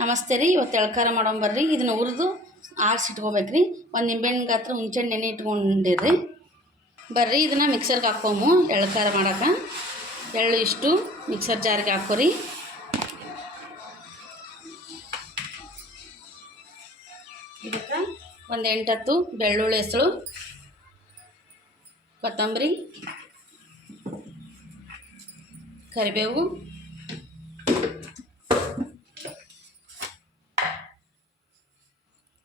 ನಮಸ್ತೆ ರೀ. ಇವತ್ತು ಎಳ್ಕಾರ ಮಾಡೋಣ ಬರ್ರಿ. ಇದನ್ನು ಹುರಿದು ಆರಿಸಿಟ್ಕೋಬೇಕ್ರಿ. ಒಂದು ನಿಂಬೆಹಣ್ಣು ಗಾತ್ರ ಹುಂಚೆಹಣ್ಣು ನೆನೆ ಇಟ್ಕೊಂಡಿರ್ರಿ. ಬರ್ರಿ ಇದನ್ನು ಮಿಕ್ಸರ್ಗೆ ಹಾಕೋಮು. ಎಳ್ಕಾರ ಮಾಡೋಕೆ ಎಳ್ಳು ಇಷ್ಟು ಮಿಕ್ಸರ್ ಜಾರಿಗೆ ಹಾಕೋರಿ. ಇದಕ್ಕೆ ಒಂದು 8-10 ಬೆಳ್ಳುಳ್ಳಿ ಹೆಸರು, ಕೊತ್ತಂಬರಿ, ಕರಿಬೇವು,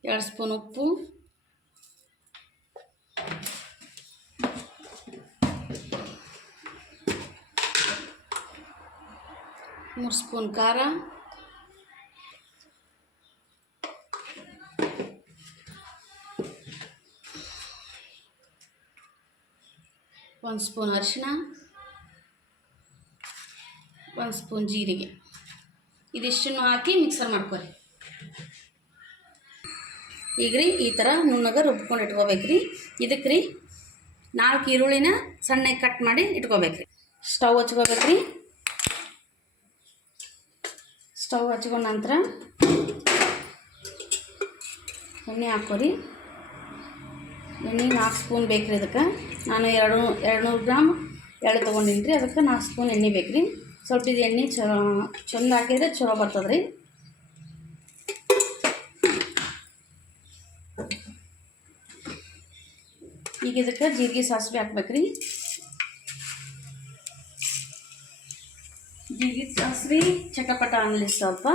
ಎರಡು ಸ್ಪೂನ್ ಉಪ್ಪು, ಮೂರು ಸ್ಪೂನ್ ಖಾರ, ಒಂದು ಸ್ಪೂನ್ ಅರಿಶಿನ, ಒಂದು ಸ್ಪೂನ್ ಜೀರಿಗೆ. ಇದಿಷ್ಟನ್ನು ಹಾಕಿ ಮಿಕ್ಸರ್ ಮಾಡ್ಕೊರಿ. ಈಗ ರೀ ಈ ಥರ ನುಣ್ಣಗೆ ರುಬ್ಕೊಂಡು ಇಟ್ಕೋಬೇಕ್ರಿ. ಇದಕ್ಕೆ ರೀ 4 ಈರುಳ್ಳಿನ ಸಣ್ಣಗೆ ಕಟ್ ಮಾಡಿ ಇಟ್ಕೋಬೇಕ್ರಿ. ಸ್ಟವ್ ಹಚ್ಕೋಬೇಕ್ರಿ. ಸ್ಟವ್ ಹಚ್ಕೊಂಡ ನಂತರ ಎಣ್ಣೆ ಹಾಕೋರಿ. ಎಣ್ಣೆ 4 ಸ್ಪೂನ್ ಬೇಕ್ರಿ. ಇದಕ್ಕೆ ನಾನು 200 ಗ್ರಾಮ್ ಎಳ್ಳು ತೊಗೊಂಡಿನಿ ರೀ. ಅದಕ್ಕೆ 4 ಸ್ಪೂನ್ ಎಣ್ಣೆ ಬೇಕ್ರಿ. ಸ್ವಲ್ಪ ಇದು ಎಣ್ಣೆ ಚಂದ ಹಾಕಿದ್ರೆ ಚಲೋ ಬರ್ತದೆ ರೀ. ಈಗ ಇದಕ್ಕೆ ಜೀರಿಗೆ ಸಾಸಿವೆ ಹಾಕ್ಬೇಕ್ರಿ. ಜೀರಿಗೆ ಸಾಸಿವೆ ಚಟಪಟ ಅನ್ನಲಿ ಸ್ವಲ್ಪ.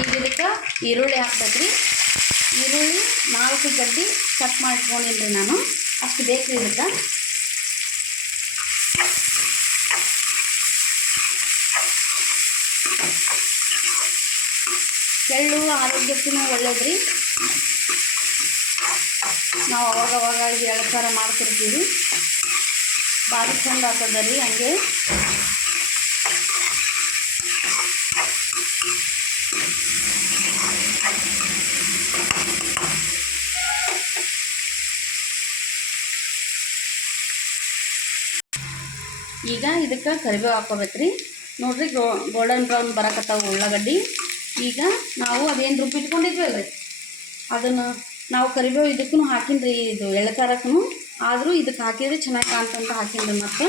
ಈಗ ಇದಕ್ಕೆ ಈರುಳ್ಳಿ ಹಾಕ್ಬೇಕ್ರಿ. ಈರುಳ್ಳಿ 4 ಗಡ್ಡೆ ಕಟ್ ಮಾಡ್ಕೊಂಡಿನಿ ನಾನು. ಅಷ್ಟು ಬೇಕ್ರಿ ಇದಕ್ಕೆ. ಎಳ್ಳು ಆರೋಗ್ಯಕ್ಕೂ ಒಳ್ಳೇದ್ರಿ. ನಾವು ಅವಾಗವಾಗ ಎಳ್ಕಾರ ಮಾಡ್ತಿರ್ತೀವಿ. ಭಾರಿ ಚಂದ ಆಗ್ತದೆ ರೀ. ಹಂಗೆ ಈಗ ಇದಕ್ಕೆ ಕರಿಬೇವು ಹಾಕ್ಕೋಬೇಕ್ರಿ. ನೋಡಿರಿ ಗೋಲ್ಡನ್ ಬ್ರೌನ್ ಬರಕತ್ತಾವ ಉಳ್ಳಾಗಡ್ಡಿ. ಈಗ ನಾವು ಅದೇನು ರುಬ್ಬಿಟ್ಕೊಂಡಿದ್ವಲ್ರಿ ಅದನ್ನು ನಾವು ಕರಿಬೇವು ಇದಕ್ಕೂ ಹಾಕಿನ್ರಿ. ಇದು ಎಳ್ಕಾರಕ್ಕೂ ಆದರೂ ಇದಕ್ಕೆ ಹಾಕಿದ್ರೆ ಚೆನ್ನಾಗಿ ಕಾಣ್ತಂತ ಹಾಕಿನ್ರಿ. ಮತ್ತು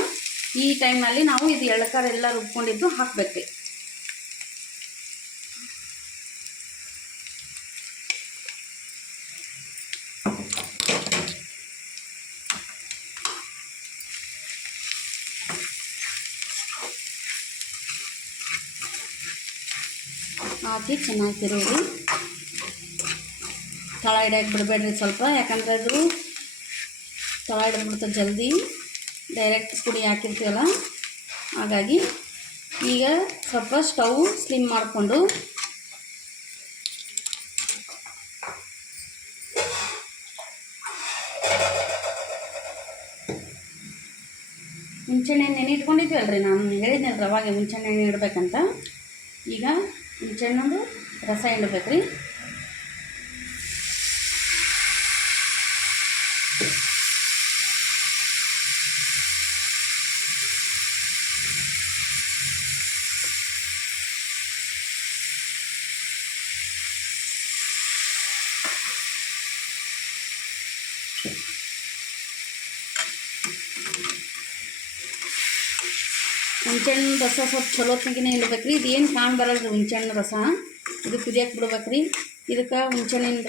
ಈ ಟೈಮ್ನಲ್ಲಿ ನಾವು ಇದು ಎಳ್ಕಾರ ಎಲ್ಲ ರುಬ್ಕೊಂಡಿದ್ದು ಹಾಕಬೇಕ್ರಿ. ಹಾಕಿ ಚೆನ್ನಾಗಿ ತಿರುಗಿ ತಳ ಹಿಡಿಯೋಕೆ ಬಿಡಬೇಡ್ರಿ ಸ್ವಲ್ಪ. ಯಾಕಂದರೆ ಅದು ತಳ ಹಿಡಿದ್ಬಿಡ್ತದೆ ಜಲ್ದಿ. ಡೈರೆಕ್ಟ್ ಪುಡಿ ಹಾಕಿರ್ತೀವಲ್ಲ, ಹಾಗಾಗಿ ಈಗ ಸ್ವಲ್ಪ ಸ್ಟವ್ ಸ್ಲಿಮ್ ಮಾಡಿಕೊಂಡು ಹುಂಚೆಹಣ್ಣು ನೆನೆ ಇಟ್ಕೊಂಡಿದ್ವಲ್ರಿ. ನಾನು ಹೇಳಿದ್ನಲ್ರಿ ಅವಾಗ ಹುಂಚೆಹಣ್ಣು ಇಡಬೇಕಂತ. ಈಗ ಹುಂಚೆಹಣ್ಣು ರಸ ಹಿಂಡಬೇಕ್ರಿ. ಹುಂಚೆಹಣ್ಣು ರಸ ಸ್ವಲ್ಪ ಚಲೋ ಹೊತ್ತಿಗೆ ಇಡ್ಬೇಕ್ರಿ. ಇದು ಏನು ಕಾಣ್ ಬರಲ್ರಿ ಹುಂಚೆಹಣ್ಣು ರಸ. ಇದು ಕುದಿಯಕ್ಕೆ ಬಿಡ್ಬೇಕ್ರಿ. ಇದಕ್ಕೆ ಹುಂಚೆಹಣ್ಣಿನ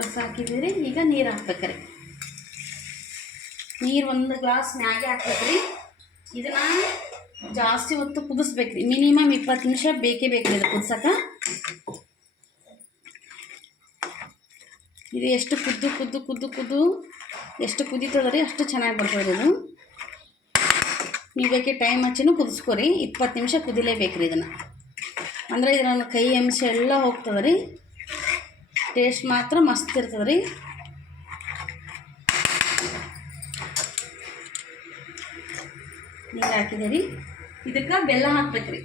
ರಸ ಹಾಕಿದ್ದೀರಿ. ಈಗ ನೀರು ಹಾಕ್ಬೇಕ್ರಿ. ನೀರು 1 ಗ್ಲಾಸ್ ಮ್ಯಾಗೆ ಹಾಕ್ಬೇಕ್ರಿ. ಇದನ್ನು ಜಾಸ್ತಿ ಹೊತ್ತು ಕುದಿಸ್ಬೇಕ್ರಿ. ಮಿನಿಮಮ್ 20 ನಿಮಿಷ ಬೇಕೇ ಬೇಕ್ರಿ ಇದು ಕುದಿಸೋಕೆ. ಇದು ಎಷ್ಟು ಕುದ್ದು ಎಷ್ಟು ಕುದೀತದ ರೀ ಅಷ್ಟು ಚೆನ್ನಾಗಿ ಬರ್ತದೆ ಇದು. ನೀವು ಬೇಕೇ ಟೈಮ್ ಹಚ್ಚಿನೂ ಕುದಿಸ್ಕೊರಿ. 20 ನಿಮಿಷ ಕುದಿಲೇಬೇಕು ರೀ ಇದನ್ನು. ಅಂದರೆ ಇದರ ಕೈ ಅಂಶ ಎಲ್ಲ ಹೋಗ್ತದೆ ರೀ. ಟೇಸ್ಟ್ ಮಾತ್ರ ಮಸ್ತ್ ಇರ್ತದೆ ರೀ. ನೀರು ಹಾಕಿದೆ ರೀ. ಇದಕ್ಕೆ ಬೆಲ್ಲ ಹಾಕ್ಬೇಕು ರೀ.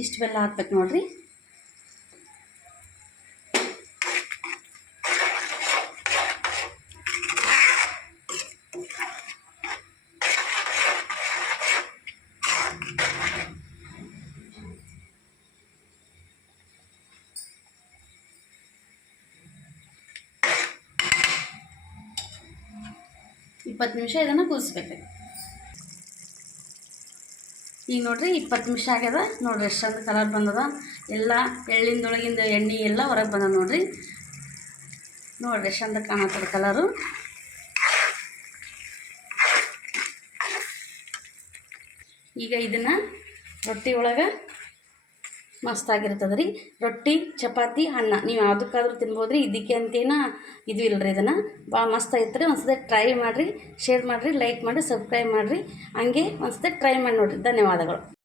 ಇಷ್ಟು ಬೆಲ್ಲ ಹಾಕ್ಬೇಕು ನೋಡಿರಿ. ಇಪ್ಪತ್ತು ನಿಮಿಷ ಇದನ್ನು ಕುದಿಸ್ಬೇಕು. ಈಗ ನೋಡಿರಿ 20 ನಿಮಿಷ ಆಗ್ಯದ ನೋಡಿರಿ. ಎಷ್ಟೊಂದು ಕಲರ್ ಬಂದದ. ಎಲ್ಲ ಎಳ್ಳಿಂದೊಳಗಿಂದ ಎಣ್ಣೆ ಎಲ್ಲ ಹೊರಗೆ ಬಂದದ ನೋಡಿರಿ. ನೋಡಿರಿ ಎಷ್ಟು ಚಂದ ಕಾಣತ್ತದ ಕಲರು. ಈಗ ಇದನ್ನು ರೊಟ್ಟಿ ಒಳಗೆ ಮಸ್ತಾಗಿರ್ತದೆ ರೀ. ರೊಟ್ಟಿ, ಚಪಾತಿ, ಅನ್ನ ನೀವು ಯಾವುದಕ್ಕಾದ್ರೂ ತಿನ್ಬೋದು ರೀ. ಇದಕ್ಕೆ ಅಂತೇನ ಇದು ಇಲ್ಲ ರೀ. ಇದನ್ನು ಭಾಳ ಮಸ್ತ್ ಐತ್ರಿ. ಒಂದ್ಸತಿ ಟ್ರೈ ಮಾಡಿರಿ, ಶೇರ್ ಮಾಡಿರಿ, ಲೈಕ್ ಮಾಡಿ, ಸಬ್ಸ್ಕ್ರೈಬ್ ಮಾಡಿರಿ. ಹಂಗೆ ಒಂದ್ಸತಿ ಟ್ರೈ ಮಾಡಿ ನೋಡಿರಿ. ಧನ್ಯವಾದಗಳು.